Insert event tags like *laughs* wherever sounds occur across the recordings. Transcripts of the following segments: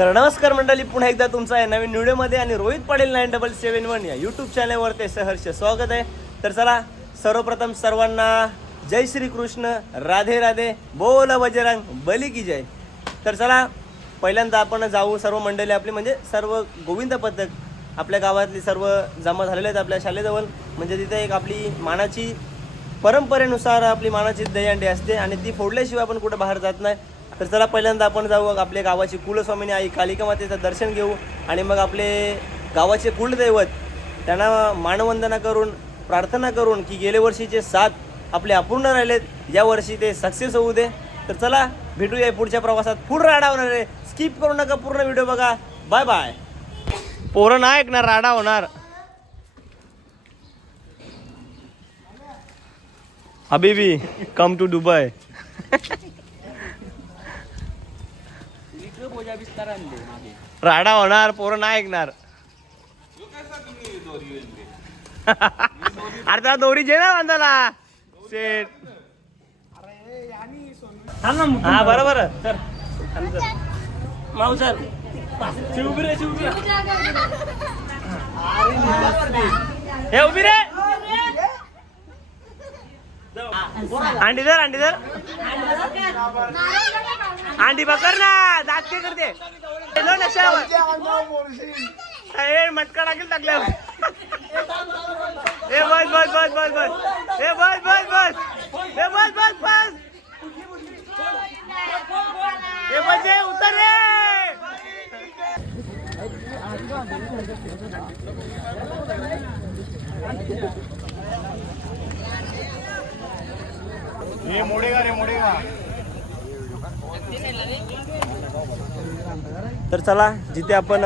तर नमस्कार मंडळी पुन्हा एकदा तुमचा आहे नवीन व्हिडिओमध्ये आणि Rohit Patil nine double seven one या यूट्यूब चॅनलवर ते सहर्ष स्वागत आहे. तर चला सर्वप्रथम सर्वांना जय श्री कृष्ण राधे राधे बोल बजरंग बली की जय. तर चला पहिल्यांदा आपण जाऊ सर्व मंडळी आपली म्हणजे सर्व गोविंद पथक आपल्या गावातली सर्व जमा झालेले आहेत आपल्या शाळेजवळ. म्हणजे तिथे एक आपली मानाची परंपरेनुसार आपली मानाची दहीहंडी असते आणि ती फोडल्याशिवाय आपण कुठं बाहेर जात नाही. तर चला पहिल्यांदा आपण जाऊ आपल्या गावाची कुलस्वामिनी आई कालिका मातेचं दर्शन घेऊ आणि मग आपले गावाचे कुलदैवत त्यांना मानवंदना करून प्रार्थना करून की गेल्या वर्षीचे सात आपले अपूर्ण राहिलेत. या वर्षी ते सक्सेस होऊ दे. तर चला भेटूया पुढच्या प्रवासात. पूर्ण राडा होणार आहे. स्किप करू नका पूर्ण व्हिडिओ बघा. बाय बाय पोरं ना ऐकणार राडा होणार. हबीबी कम टू दुबई राडा होणार पोरं नाही ऐकणार. *laughs* अरे त्या दोरी जे ना बांधाला सेट हा बरोबर सर माऊ सर रे रे. हे उभी रे. अंडी धर अंडी धर. अंडी पकड ना दात काय करते? हेलो नशावर. ए मटका टाकेल टाकल्यावर. ए बस बस बस बस बस. ए बस बस बस. ए बस बस बस. ए बस ए उतर रे. Thank you. हे मोडेगा रे मोडेगा तर चला जिथे आपण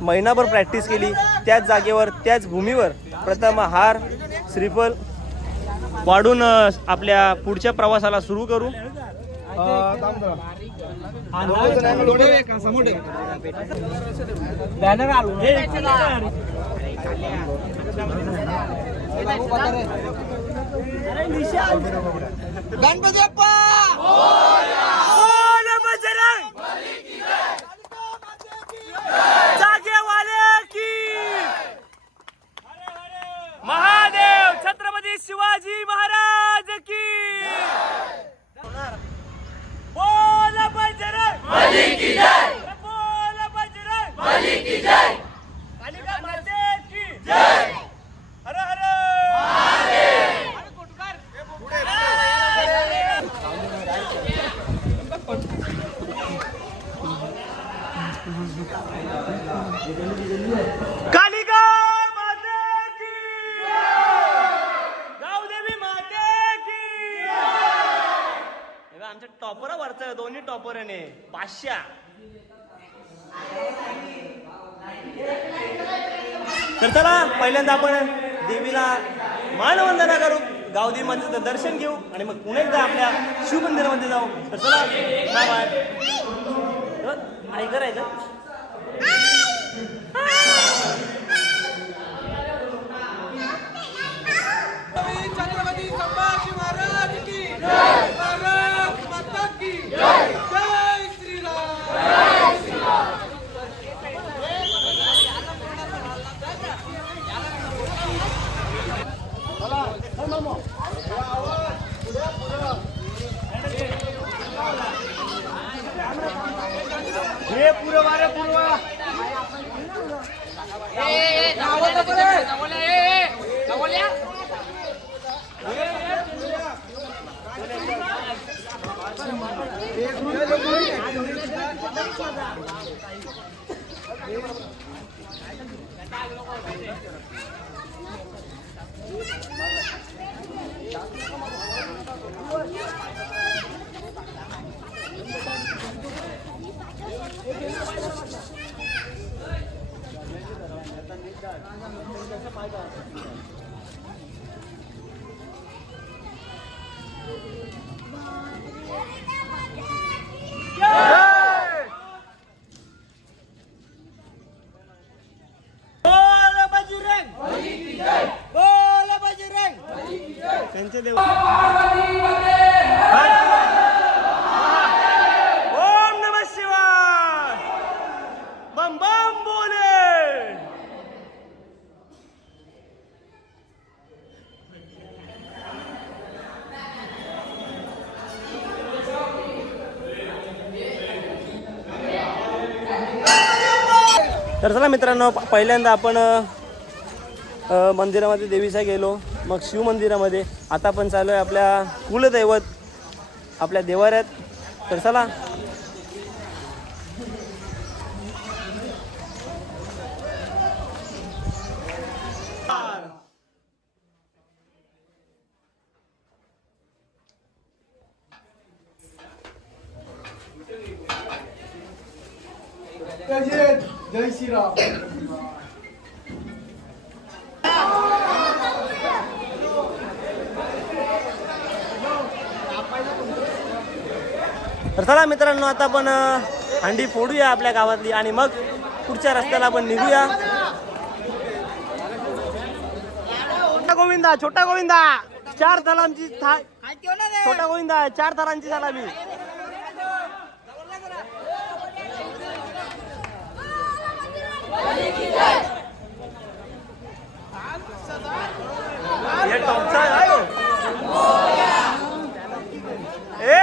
महिनाभर प्रॅक्टिस केली त्याच जागेवर त्याच भूमीवर प्रथम हार श्रीफल वाढून आपल्या पुढच्या प्रवासाला सुरू करू. गणपती अप्पा! महादेव छत्रपती शिवाजी महाराज की! तर चला मित्रांनो पहिल्यांदा आपण मंदिरामध्ये देवीचा गेलो मग शिव मंदिरामध्ये. आता पण चालू आहे आपल्या कुलदैवत आपल्या देवाऱ्यात. तर चला श्रीराम तर चला मित्रांनो आता आपण हंडी फोडूया आपल्या गावातली आणि मग पुढच्या रस्त्याला आपण निघूया. छोटा गोविंदा छोटा गोविंदा. चार थलांची था- छोटा गोविंदा चार थरांची सलामी हे टॉपचा आहे हो. ए!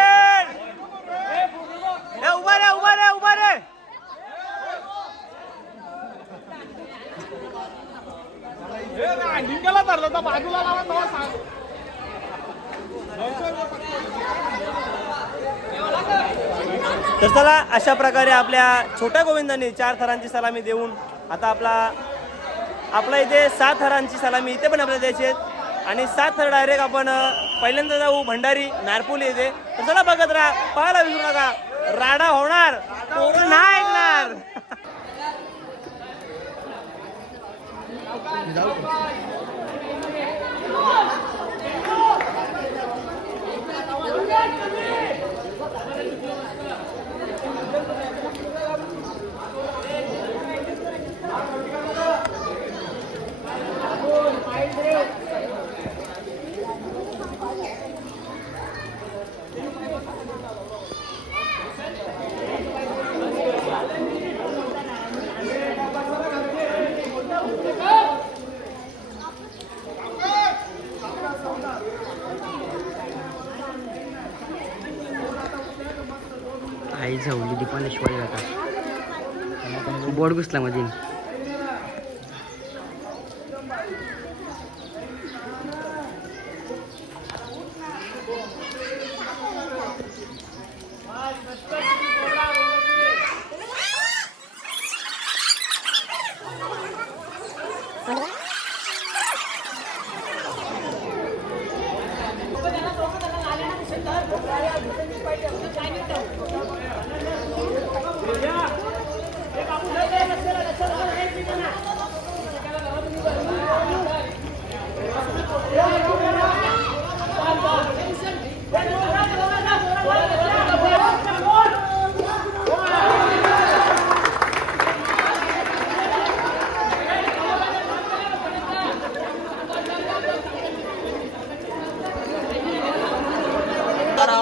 ए, उभा रे उभा रे उभा रे निघाला धरलं तर बाजूला लावा तेव्हा सांग तर चला अशा प्रकारे आपल्या छोट्या गोविंदाने चार थरांची सलामी देऊन आता आपला आपला इथे सात थरांची सलामी इथे पण आपल्याला द्यायची आहेत. आणि सात थर डायरेक्ट आपण पहिल्यांदा जाऊ भंडारी नारपोली येथे. तर चला बघत राहा पाहायला विसरू नका. राडा होणार नाही ऐकणार. जाता बोर्ड घुसला मध्ये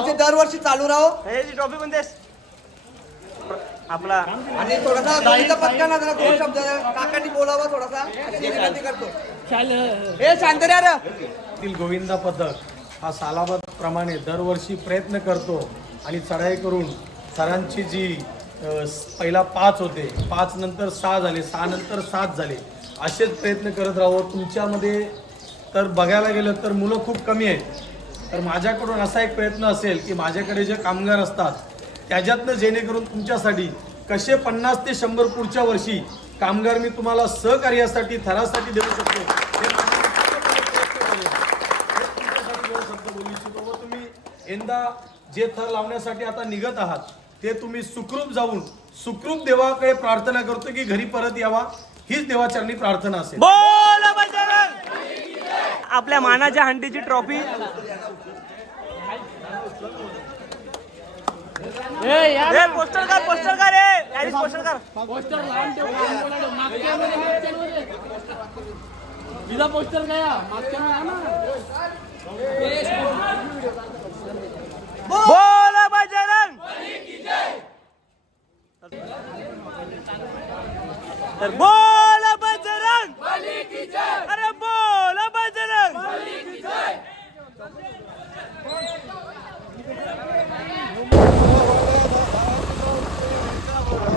तुमचे दरवर्षी चालू राहो ह्याची ट्रॉफी पण देस. आपला आणि थोडासा गाडीचा पत्का ना जरा दोन शब्द काकांनी बोलावा थोडासा. अशी विनंती करतो. हे शांत रे. अरे. तील गोविंदा पथक हा सालाबाद प्रमाणे दरवर्षी प्रयत्न करतो आणि चढाई करून सरांची जी पहिला पाच होते पाच नंतर सहा झाले सहा नंतर सात झाले असेच प्रयत्न करत राहू. तुमच्यामध्ये तर बघायला गेलं तर मुलं खूप कमी आहेत. तर माझ्याकडून असा एक प्रयत्न असेल की माझ्याकडे जे कामगार असतात त्याच्यातनं जेणेकरून तुमच्यासाठी कसे पन्नास ते शंभर पुढच्या वर्षी कामगार मी तुम्हाला सहकार्यासाठी थरासाठी देऊ शकतो हे शब्द बोलू इच्छितो. व तुम्ही यंदा जे थर लावण्यासाठी आता निघत आहात ते तुम्ही सुखरूप जाऊन सुखरूप देवाकडे प्रार्थना करतो की घरी परत यावा हीच देवाचरणी प्रार्थना असेल. आपल्या मानाच्या हंडीची ट्रॉफी. पोस्टर कर पोस्टर कर यारीच पोस्टर कर बोल बजरंग तर बोल.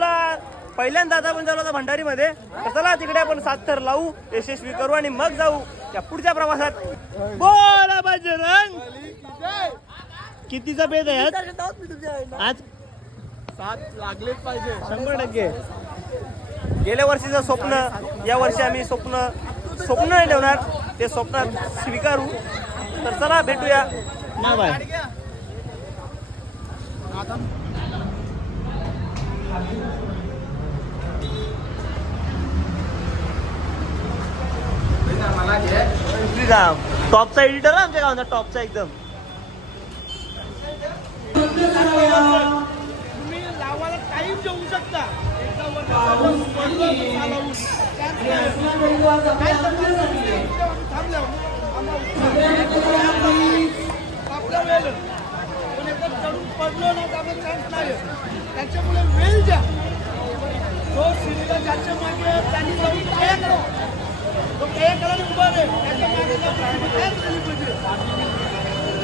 हा. पहिल्यांदा आता आपण झालो होता भंडारीमध्ये. तर चला तिकडे आपण सात थर लावू यशस्वी करू आणि मग जाऊ त्या पुढच्या प्रवासात. बोला बजरंग! कितीचा भेद आहे आज? आज सात लागलेच पाहिजे. शंभर टक्के. गेल्या वर्षीचं स्वप्न या वर्षी आम्ही स्वप्न स्वप्न नाही ठेवणार ते स्वप्नात स्वीकारू. तर चला भेटूया. ना बाय टॉपचा एडिटर आमच्या गावाचा टॉपचा एकदम. तुम्ही लावायला टाइम देऊ शकता. पडलो ना तर आपला चान्स नाही त्याच्यामुळे वेळ द्या. जो सिरीला ज्याच्या मागे त्यांनी जाऊन काय करा तो काय करायला उभा रे त्याच्यामागे जाऊन काय केली पाहिजे?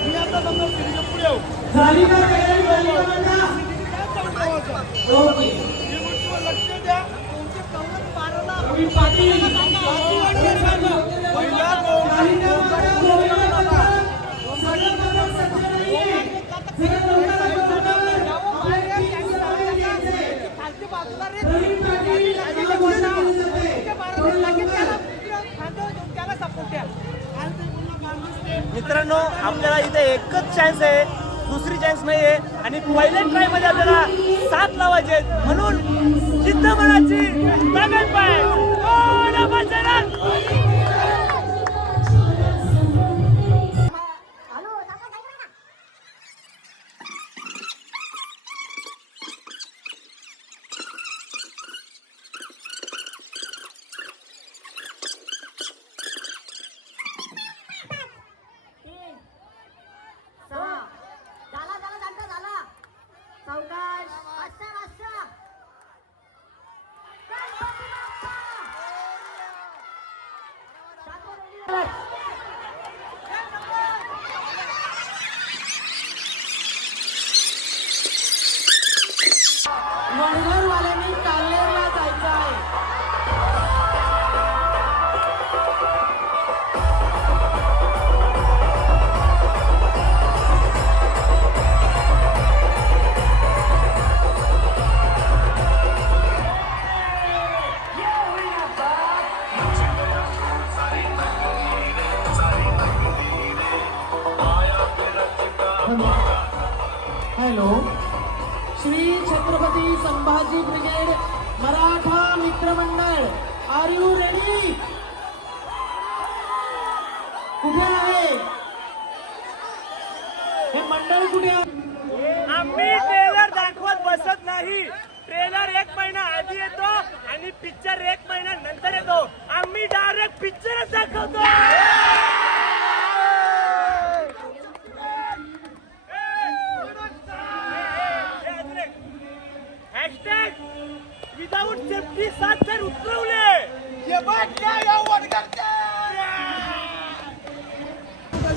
मी आता समजा सिरीच्या पुढे येऊ लक्ष द्या. तुमचे कवच मित्रांनो आपल्याला इथे एकच चान्स आहे. दुसरी चान्स नाही आहे आणि पहिल्या ट्रायमध्ये आपल्याला सात लावायचे. म्हणून जिद्द मनाची ताकद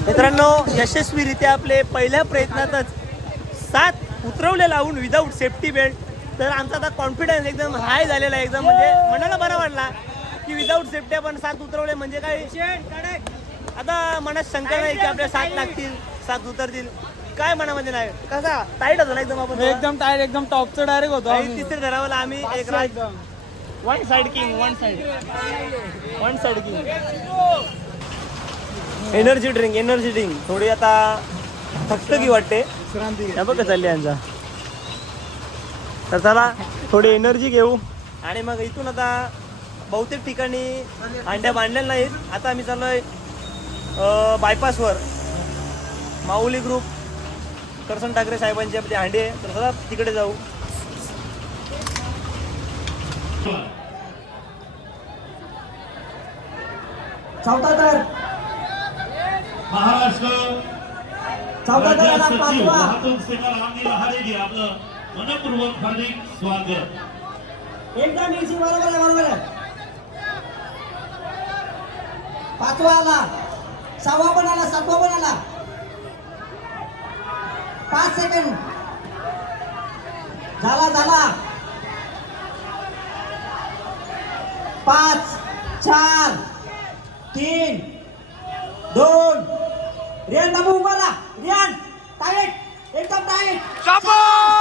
मित्रांनो यशस्वीरित्या आपले पहिल्या प्रयत्नातच सात उतरवले लावून विदाऊट सेफ्टी बेल्ट तर आमचा आता कॉन्फिडन्स एकदम हाय झालेला आहे. एकदम म्हणजे मनाला बरा वाटला की विदाऊट सेफ्टी आपण सात उतरवले म्हणजे काय? आता मनात शंका नाही की आपल्या सात लागतील सात उतरतील. काय मनामध्ये नाही? कसा? टाईट होतो ना एकदम आपण एकदम टायर एकदम टॉपचं डायरेक्ट होतो तिसरे धरावाला आम्ही एक राज one side king one side one side king energy drink energy drink. थोडी आता थकत की वाटते या बघ चालली यांचा. तर चला थोडी एनर्जी घेऊ. आणि मग इथून आता बहुतेक ठिकाणी अंड्या बांधलेल्या नाहीत. आता आम्ही चाललोय बायपासवर माऊली ग्रुप करसन ठाकरे साहेबांची आपली हांडी आहे तर चला तिकडे जाऊ. चौथा तर महाराष्ट्र सचिव वाहतूक लहारेजी आपलं मनपूर्वक हार्दिक स्वागत. एकदम इझी बरोबर आहे बरोबर आहे. पाचवा आला. सहावा पण आला सातवा पण आला. पाच सेकंड झाला झाला. पाच चार तीन दोन रियान बाबू उभारा रियान टाईट एकदम टाईट सावकाश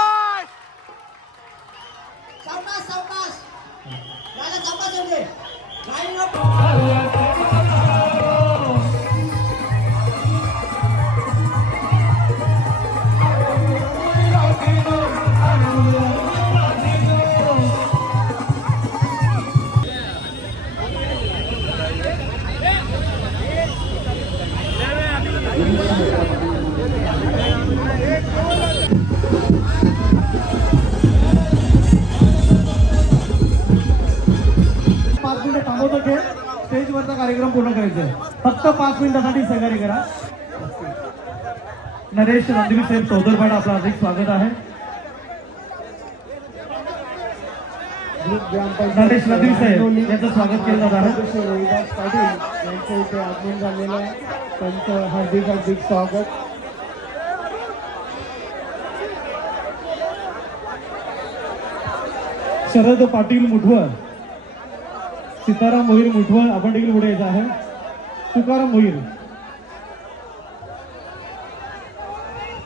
पाच मिनिटासाठी सहकार्य करा. नरेश रणधीर साहेब चौधरपाड आपलं अधिक स्वागत आहे. नरेश रणधीर साहेब यांचं स्वागत केलं जात आहे. रविदास पाटील यांचं इथे आगमन झालेलं आहे त्यांचं हार्दिक हार्दिक स्वागत शरद पाटील मुठवळ सीताराम मोहीर मुठवळ आपण देखील पुढे येत आहे. तुकाराम मोहीर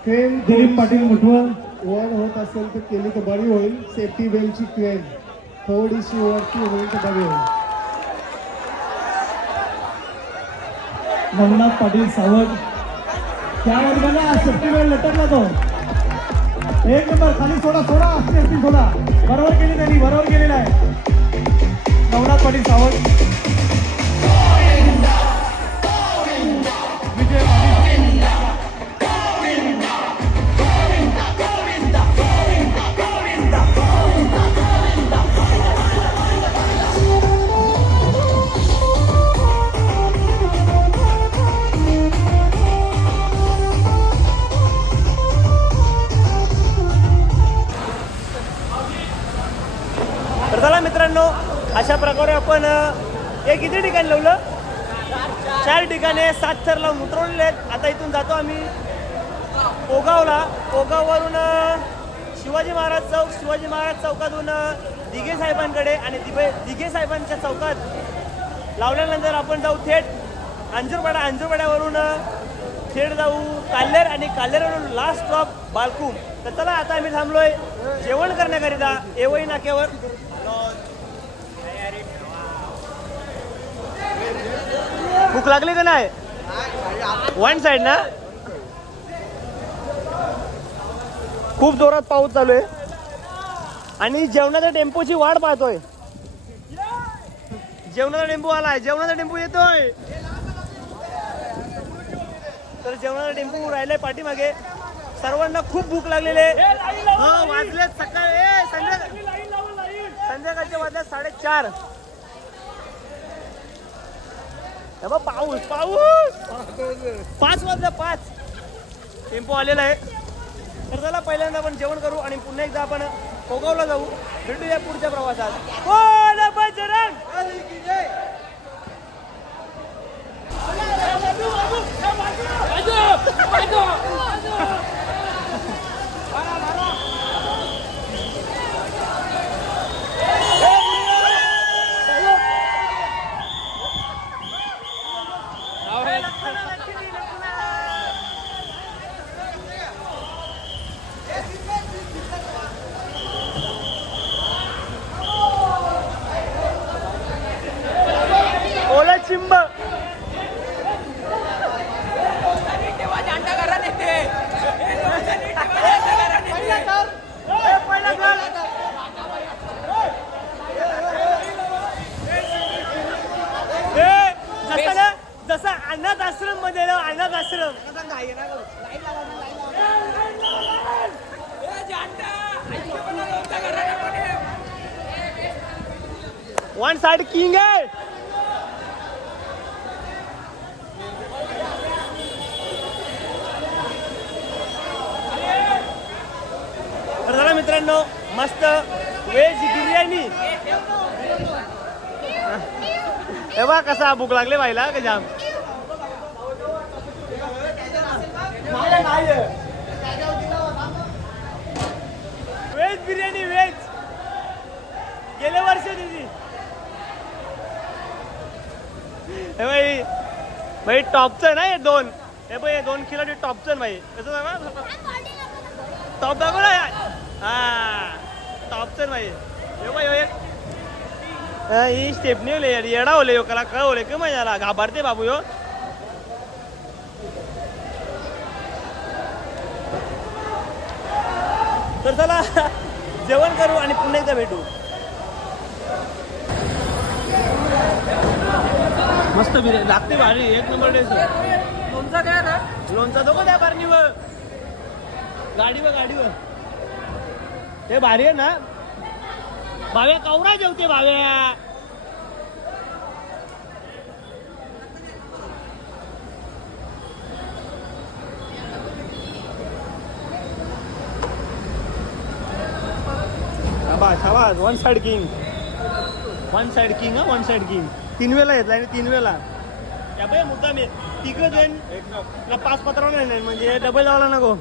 ट्रेन दिलीप पाटील मुठवळ वर होत असेल तर केली तर बरी होईल. सेफ्टी बेल्टची ट्रेन थोडीशी वरती होईल तर बरी होईल. नवनाथ पाटील सावंत. त्या वर्गाला सेफ्टी वेळ लटकला तो. एक नंबर खाली सोडा सोडा असते असतील सोडा. बरोबर केली त्यांनी बरोबर केलेला आहे. नवनाथ पाटील सावंत. मित्रांनो अशा प्रकारे आपण हे किती ठिकाणी लावलं. चार ठिकाणी सात थर लावून उतरवलेले आहेत. आता इथून जातो आम्ही ओगावला. ओगाववरून शिवाजी महाराज चौक शिवाजी महाराज चौकातून दिघे साहेबांकडे आणि दिबे दिघे साहेबांच्या चौकात लावल्यानंतर आपण जाऊ थेट अंजूरपाडा अंजूरपाड्यावरून थेट जाऊ काल्हेर आणि काल्हेरवरून लास्ट स्टॉप बालकुम तर चला आता आम्ही थांबलोय जेवण करण्याकरिता एवई नाक्यावर. भूक लागली का नाही? वन साइड ना? खूप जोरात पाऊस चालू आहे. आणि जेवणाच्या टेम्पोची वाट पाहतोय. जेवणाचा टेम्पो आलाय जेवणाचा टेम्पो येतोय. तर जेवणाचा टेम्पो राहिलाय पाठीमागे. सर्वांना खूप भूक लागलेली आहे. हो वाजलेत सकाळ. ए संध्याकाळ संध्याकाळचे वाजले साडेचार. बघ, पाऊस पाऊस. पाच वाजले पाच. टेम्पो आलेला आहे. तर चला पहिल्यांदा आपण जेवण करू आणि पुन्हा एकदा आपण कोगावला जाऊ. भेटूया पुढच्या प्रवासात. बोल बजरंग चिंब जसं ना जसं अनाथ आश्रममध्ये ना अनाथ आश्रम वन साइड किंग आहे तर चला मित्रांनो मस्त व्हेज बिर्याणी हे बा कसा भूक लागले बाईला का जाम? व्हेज बिर्याणी व्हेज गेल्या वर्ष दिली. हे भाई भाई टॉपचं ना हे दोन. हे भाई दोन खिलाडी टॉपचं भाई कसं सांगा? टॉप दाखव ना. हा टॉपचं भाई हे भाई हे स्टेपनी होले यार येडा होले कला कळ होले का माझ्याला घाबरते बाबू यो तर चला जेवण करू आणि पुन्हा एकदा भेटू मस्त बिर्याणी लागते भारी एक नंबर टेस्ट लोणचा द्या ना लोणचा दोघं द्या बारणीवर गाडीवर गाडीवर ते भारी आहे ना भाव्या कवरा जेवते भाव्या. शाबास one side king one side king हा वन साइड किंग तीन वेळा घेतला आणि तीन वेळा. या बाई मुद्दा मी तिकडे जाईन ना पाच पत्रा नाही म्हणजे डबल लावला नको.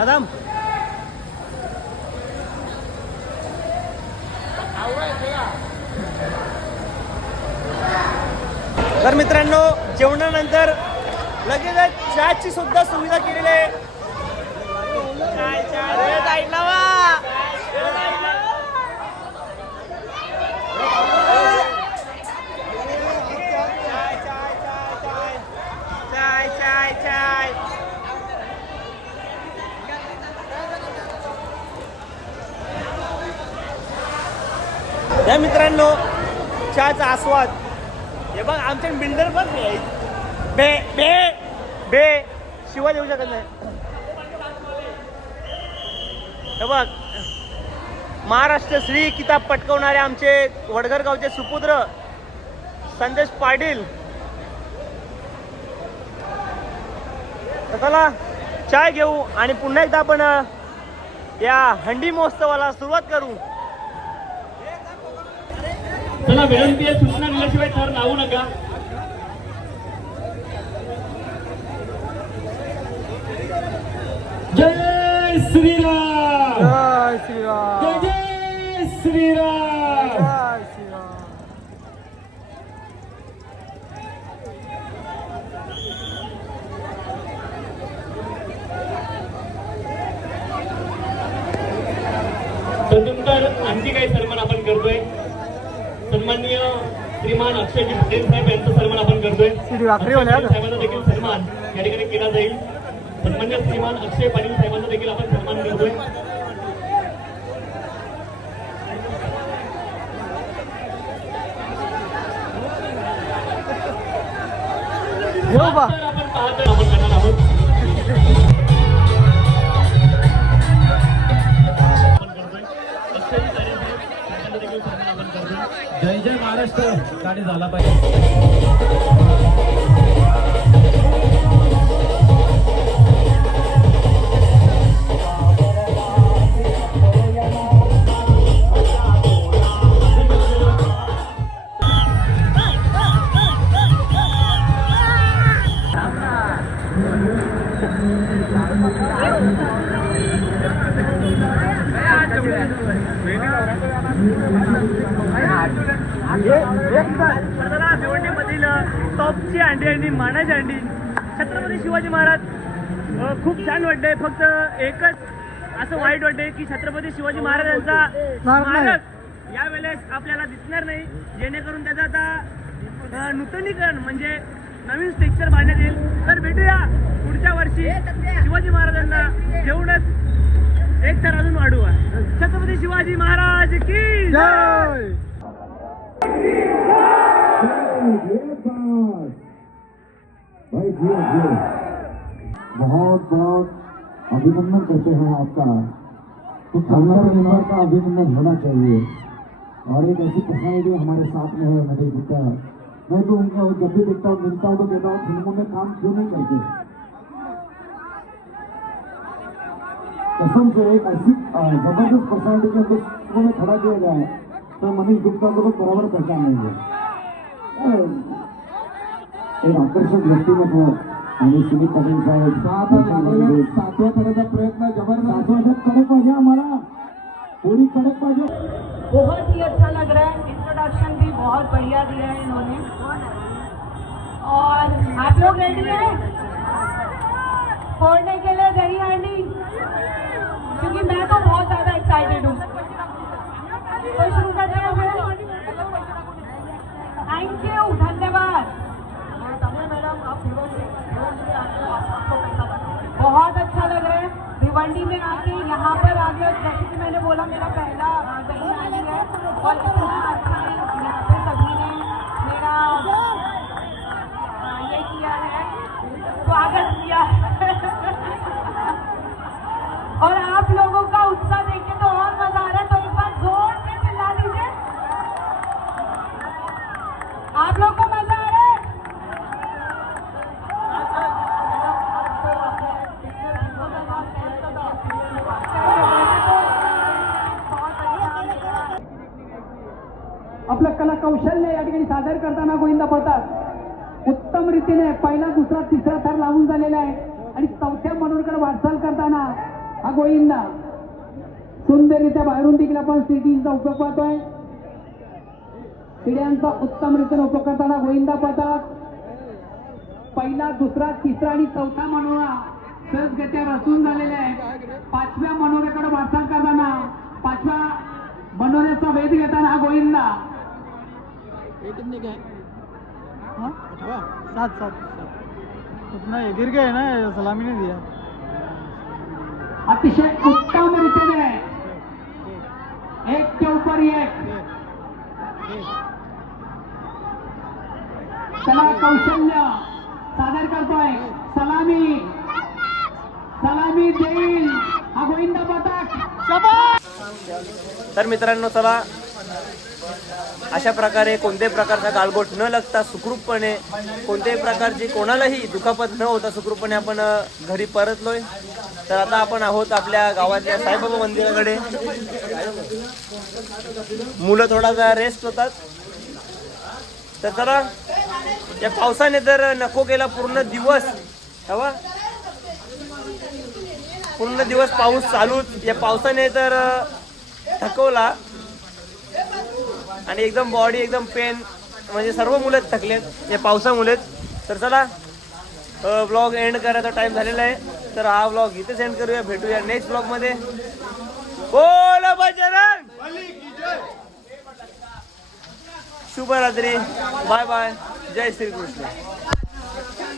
आदाम तर मित्रांनो जेवणानंतर लगेच चहाची सुद्धा सुविधा केलेली आहे चाय चाय रे लाइट लावा रे लाइट लावा. चाय चाय चाय चाय चाय चाय चाय या मित्रांनो चहाचा आस्वाद. हे बघ आमचे बिल्डर बघ बे बे बे बे. शिवा देऊ शकत नाही. हे बघ. महाराष्ट्र श्री किताब पटकवणारे आमचे वडगर गावचे सुपुत्र संदेश पाटील. तर चला चाय घेऊ आणि पुन्हा एकदा आपण या हंडी महोत्सवाला सुरुवात करू. चला विनंती आहे सूचना दिल्याशिवाय थर लावू नका. जय श्रीराम. जय श्रीराम. जय श्रीराम. जय श्रीराम. तदनंतर आणखी काही सन्मान आपण करतोय. सन्माननीय श्रीमान अक्षयजी पटेल साहेब यांचा सन्मान आपण करतोय. साहेबांचा देखील सन्मान या ठिकाणी केला जाईल. सन्मान्य श्रीमान अक्षय पाटील साहेबांचा देखील आपण सन्मान करतोय. आपण पाहतोय. आपण जय जय महाराष्ट्र. गाडी झाला पाहिजे. की छत्रपती शिवाजी महाराजांचा स्मारक यावेळेस आपल्याला दिसणार नाही. जेणेकरून त्याचं आता नूतनीकरण म्हणजे नवीन स्ट्रक्चर बांधण्यात येईल. तर भेटूया पुढच्या वर्षी शिवाजी महाराजांना जेवढंच एक तर अजून वाढवूया छत्रपती शिवाजी महाराज की बहुत बहुत अभिनंदन करते हैं आपका. तो खानदार परिवार का अभिनंदन होना चाहिए। और एक ऐसी पर्सनैलिटी हमारे साथ में है नटी गुप्ता। मैं तो उनका जब भी देखता हूँ मिलता हूँ तो कहता हूँ फ़िल्मों में काम क्यों नहीं करते? कसम से एक ऐसी ज़बरदस्त पर्सनैलिटी को फ़िल्मों में खड़ा किया जाए तो मनीष गुप्ता को तो बराबर पहचान लेंगे। अ, एक आकर्षक व्यक्तिमत्व आणि सुनील पाटील साहेब सातव्या करायचा प्रयत्न ज़बरदस्त. सातव्या पाहिजे आम्हाला पूरी कड़क बाजू. बहुत ही अच्छा लग रहा है. इंट्रोडक्शन भी बहुत बढ़िया दिया है इन्होंने. और आप लोग रेडी हैं? फोड़ने के लिए दही हांडी क्योंकि मैं तो बहुत ज़्यादा एक्साइटेड हूँ. तो शुरू करते हैं थैंक यू धन्यवाद. बहुत अच्छा लग रहा है। भिवंडी में आके यहाँ पर आगे जैसे कि मैंने बोला मेरा पहला हांडी है। और इतना कला कौशल्य या ठिकाणी सादर करताना गोविंदा पडतात उत्तम रीतीने पहिला दुसरा तिसरा थर लावून झालेला आहे. आणि चौथ्या मनोरकडे वाटचाल करताना हा गोविंदा सुंदररित्या बाहेरून देखील आपण सिटींचा उपयोग पाहतोय. सिड्यांचा उत्तम रीतीने उपयोग करताना गोविंदा पडतात पहिला दुसरा तिसरा आणि चौथा मनोरा सहजगत्या रचून झालेल्या आहे. पाचव्या मनोऱ्याकडे वाटचाल करताना पाचव्या मनोऱ्याचा वेध घेताना हा गोविंदा सात सात. सात. उतना ये गिर गए ना सलामी नहीं दिया. अतिशय उत्तम रीतीने. एक के ऊपर एक. कला कौशल्य. सादर करतोय. सलामी. सलामी देईल. हा गोविंदा पथक. तर मित्रांनो चला अशा प्रकारे कोणत्याही प्रकारचा गालबोट न लागता सुखरूपपणे कोणत्याही प्रकारची कोणालाही दुखापत न होता सुखरूपपणे आपण घरी परतलोय. तर आता आपण आहोत आपल्या गावातल्या साईबाबा मंदिराकडे. मुलं थोडासा रेस्ट होतात. तर चला या पावसाने तर नको केला पूर्ण दिवस. हवा? पूर्ण दिवस पाऊस चालूच. या पावसाने तर थकवला. आणि एकदम बॉडी एकदम पेन म्हणजे सर्व मुलं थकलेत. या पावसामुळेच. तर चला ब्लॉग एंड करायचा टाइम झालेला आहे. तर हा ब्लॉग इथेच एंड करूया. भेटूया नेक्स्ट ब्लॉगमध्ये. बोल बजरंग! शुभरात्री. बाय बाय जय श्रीकृष्ण.